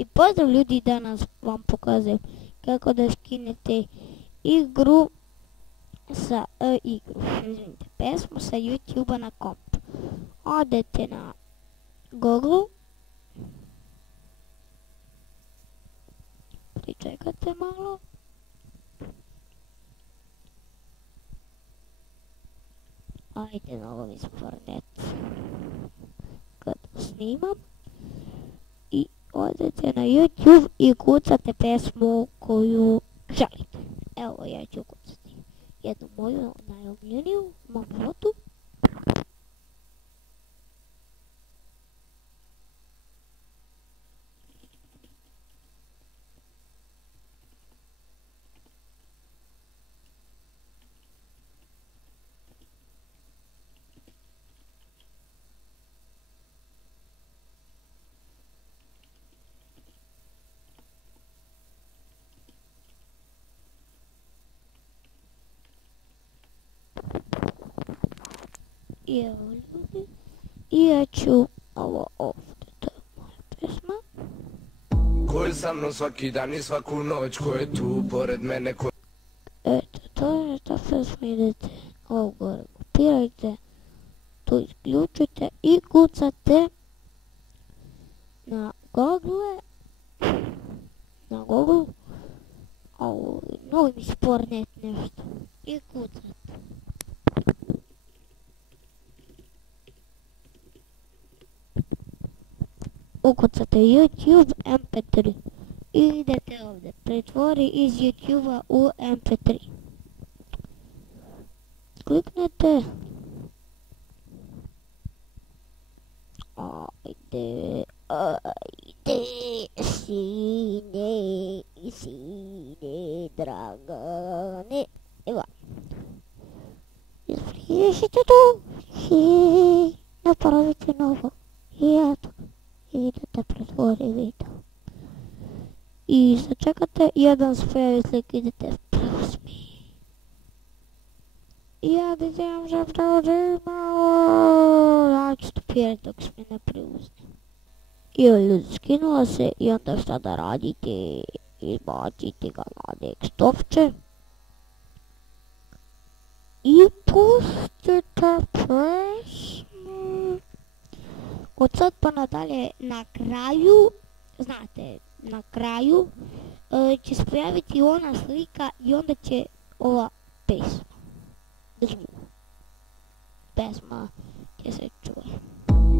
I pozdrav ljudi, danas vam pokazujem kako da skinete igru sa pesmu sa YouTube-a na komp. Odete na Google, pričekate malo, ajde na ovom Fortnite kada snimam i odete na YouTube i kucate pesmu koju želite. Evo ja ću kucati jednu moju najomiljeniju, Mamotu. I evo ljudi, i ja ću ovo ovdje, to je moja pesma. Ko je sa mnom svaki dan i svaku noć, ko je tu pored mene, ko... Eto, to je ta pesma, idete ovo gore, kopirajte, tu isključite i kucate na Google, novi mi Fortnite nešto, i kucate. Ukucate YouTube MP3 i idete ovdje, pretvori iz YouTube-a u MP3. Kliknete, ajde, sine, Dragane, evo. Izbriješite to, napravite novo, i eto. Idete pretvori video. I sačekate jedan spray slik, idete preuzmi. I ja idem za preuzima. Ja ću stopirati dok se mi ne preuzme. I ljudi, skinula se i onda šta da radite? Izbacite ga na desktopče. I pustite pesmu. Od sad pa nadalje na kraju, znate, na kraju će se pojaviti ona slika i onda će ova pesma. Pesma će se čuje.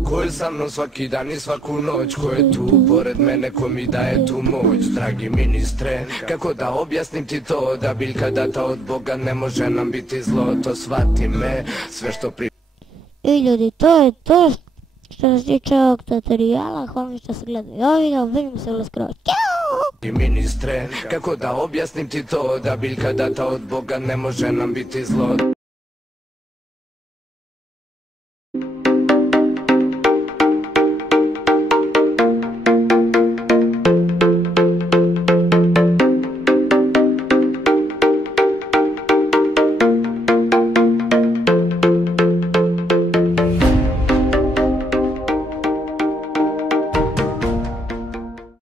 Ko je sa mnom svaki dan i svaku noć, ko je tu pored mene, ko mi daje tu moć, dragi ministre, kako da objasnim ti to, da biljka data od Boga ne može nam biti zlo, to shvati me, sve što I ljudi, to je to. Što se tiče ovog tutoriala, hvala što se gledaju ovaj video, vidimo se uskoro. Ćao! Ministre, kako da objasnim ti to, da biljka data od Boga ne može nam biti zlo.